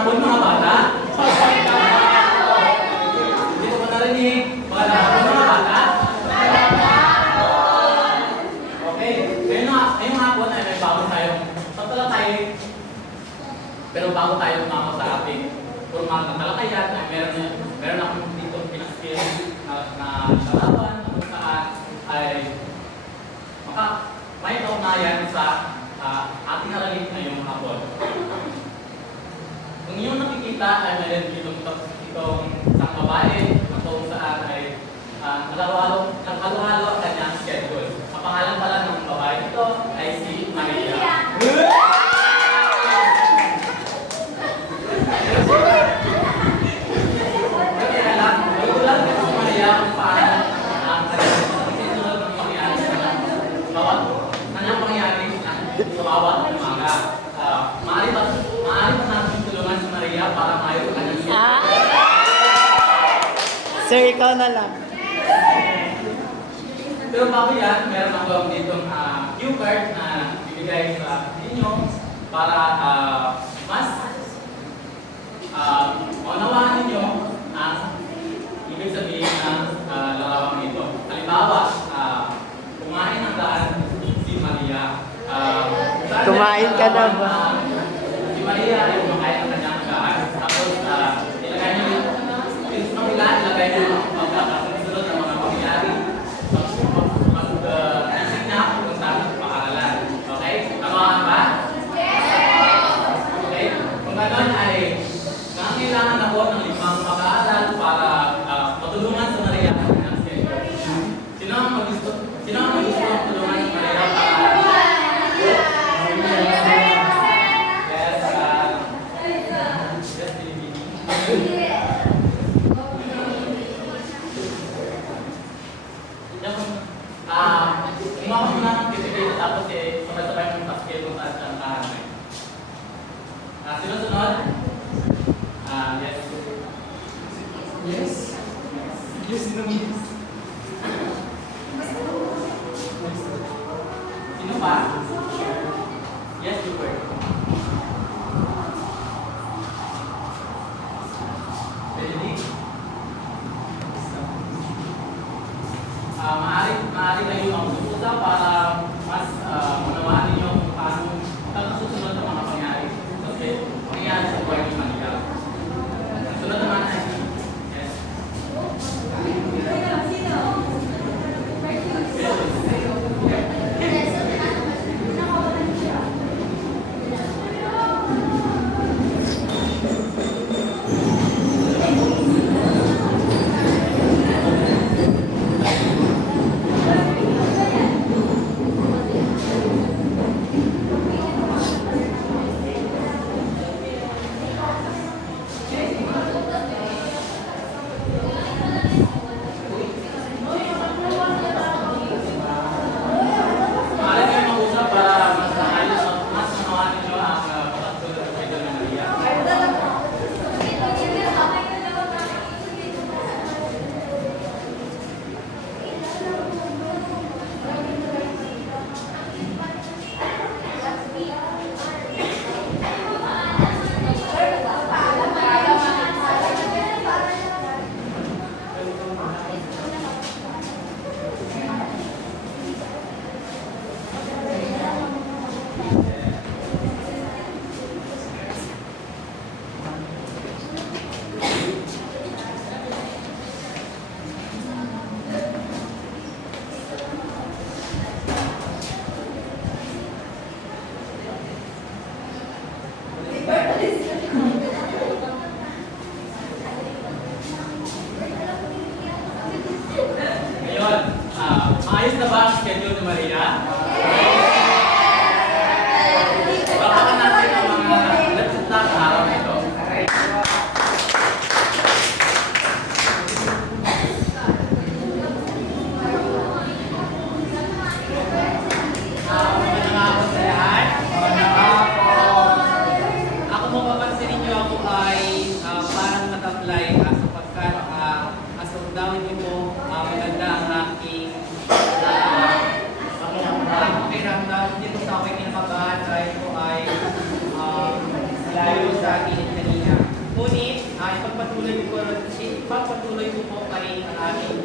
hapon mga bata. Hindi ko pa narinig. Hapon mga bata. Okay, ngayon nga, ngayong hapon ay may bago tayong tatalakay. Pero bago tayo umako sa ating formal na talakayan, ay meron, meron akong dito pinaskil na, na larawan na kung saan ay maka, may kaugnayan sa ah, ating aralin ngayong hapon. Kung inyong nakikita ay meron ditong itong isang babae na kung saan ay uh, nagalo nagalo-halo ang kanyang schedule. Ang pangalan pala ng babae ito ay si Maria. Kaya lang, magugulat ka si Maria kung paano ang kanyang sinusunod ng pangyayari sa bawat kanyang pangyayari sa bawat umaga. Uh, maaari ba, maaari ba natin tulungan si Maria para maayos ang kanyang schedule? Ah? Sir, ikaw na lang. Pero bago yan, meron ako ditong uh, cue card na bibigay sa inyo para ah, mas uh, maunawaan ninyo ang ibig sabihin ng uh, larawang ito. Halimbawa, uh, kumain ng daan si Maria. Uh, Kumain ka na ba? si Maria ay kumakain ng kanyang daan. Tapos, uh, ilagay niyo yung sa kabila, ilagay niyo yung pagkakasunod ng mga pangyayari. Tapos, mag- uh, isip niya kung saan paaralan. Okay? Tama ba? Okay? Kung gano'n ay nangangailangan ako ng limang mag-aaral para ah, matulungan sa Maria ang kanyang schedule. Sino ang mag-gusto? Sino ang mag-gusto ang tulungan si Maria para Yes, ah, yes, Bibi. Yan po. Ah, umama mo na ng kitigil tapos eh, sabay-sabay taskil mo sa ang kahanay. Ah, sunod-sunod. Ah, yes. Yes. Yes, sino yes? Sino pa? Ah, maaari, maaari kayo mag-usap para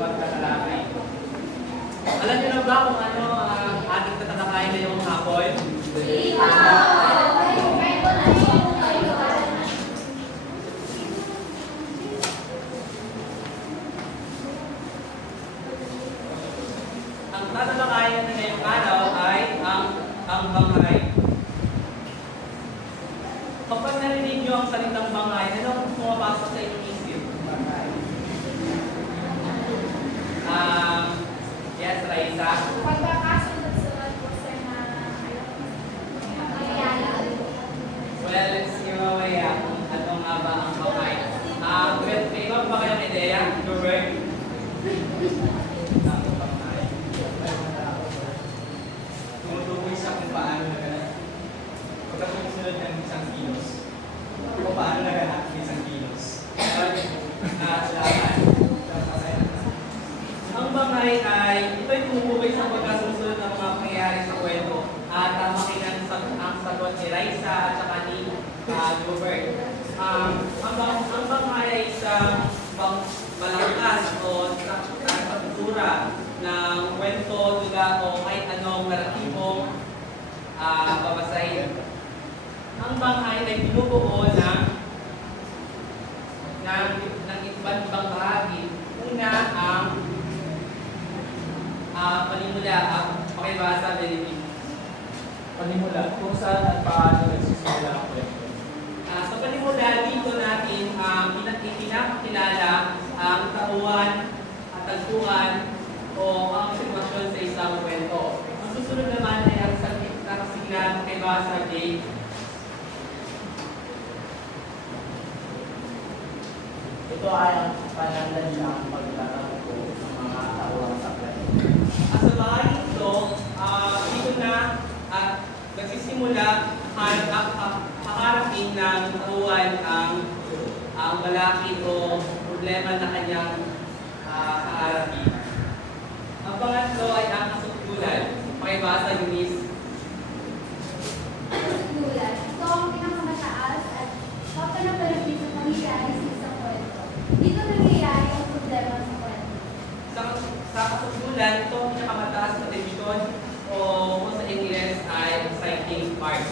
pagtatalakay. Alam niyo na ba kung ano ang ating tatalakayin ngayong hapon? Ang tatalakayan na ngayong araw ay ang ang bangay. Kapag narinig niyo ang salitang bangay, ano ang pumapasok sa inyong isip? Um, yes, Raisa. Well, let's see mamaya kung ano nga ba ang bangay. Um, well, may iba ba kayong ideya? Robert? Ang bangay. Tumutukoy siya kung paano naganap. Pagka sumusunod ng isang kilos, kung paano naganap ng isang kilos. Ah, salamat. Bangay ay ito'y tumutukoy sa pagkasusunod ng mga pangyayari sa kwento at uh, makinan sa ang sagot ni Raisa at saka ni uh, Gilbert. Um, ang, bang, ang bangay ay isang bang, balangkas o sa pagkutura ng kwento, tula o kahit anong naratibong uh, babasahin. Ang bangay ay binubuo ng ng, ng iba't ibang bahagi. Una ang uh, panimula, ang pakibasa, Benedict. Panimula, kung saan at paano nagsisimula ang kwento. Ah, sa panimula, dito natin um, pinat- pinapakilala ang tauhan at tagpuan o ang sitwasyon sa isang kwento. Ang susunod naman ay ang sakit na kasiglan kay Basa J. Ito ay ang panandalyang paglalaro ng mga tauhan sa kwento. At sa bahagi ito, ah, dito na at nagsisimula ang haharapin ng tauhan ang ang malaki o problema na kanyang uh, kaharapin. Ang pangatlo ay ang kasukdulan. Pakibasa, Eunice. Dito nangyayari ang problema sa. Sa, sa kasukdulan, ito ang pinakamataas na division o kung sa Ingles ay exciting part.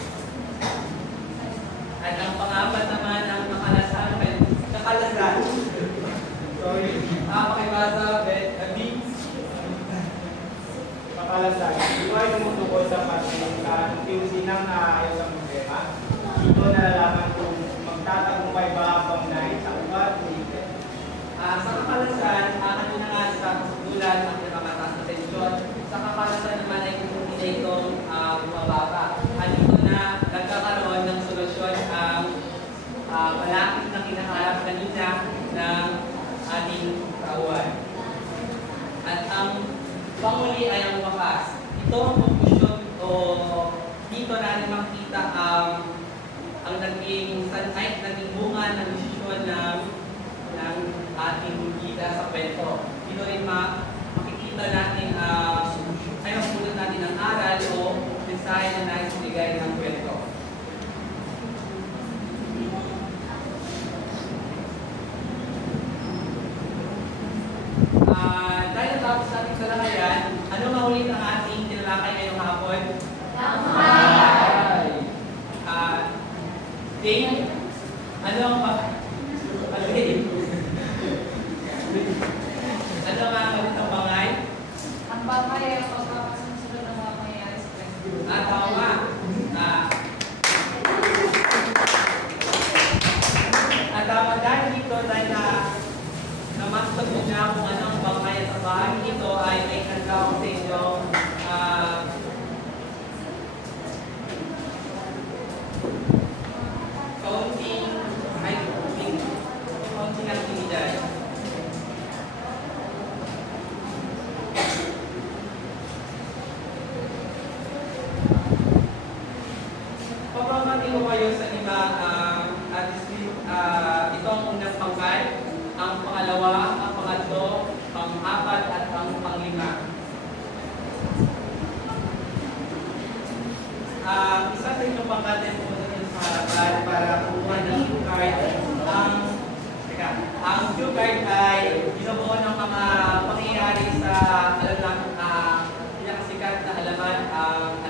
At ang pangapat naman ang nakalasan, nakalasan. Sorry. Ah, pakibasa, Bet, uh, Vince. Makalasan, ito ay tumutukoy sa pagkakas kung sinang naayos ang problema. Dito nalalaman kung magtatagumpay ba ang pangnay sa ugat o hindi. Ah, sa kakalasan, ah, ano na nga sa kasukdulan ang pinakamataas na tensyon. Sa kakalasan naman ay kung hindi itong ah, bumababa. At dito na nagkakaroon ng solusyon ang uh, malapit na kinaharap kanina ng ating tauhan. At ang panguli ay ang wakas. Ito ang conclusion o dito natin makita ang ang naging sanay, naging bunga ng desisyon ng ng ating gida sa kwento. Dito rin ma makikita natin ang ay mapulot natin ang aral o mensahe na nais bigay ng kwento. Ah, dahil tapos sa ating talakayan, ano ulit ang ating tinalakay ngayong hapon? uh, ito ang unang pangkat, ang pangalawa, ang pangatlo, pang-apat at ang panglima. Uh, ah, isa sa inyong pangkat ay pumunta sa harapan para kukuha ng cue card. Ang, teka, ang cue card ay binubuo ng mga pangyayari sa alam na uh, pinakasikat na alaman ang uh,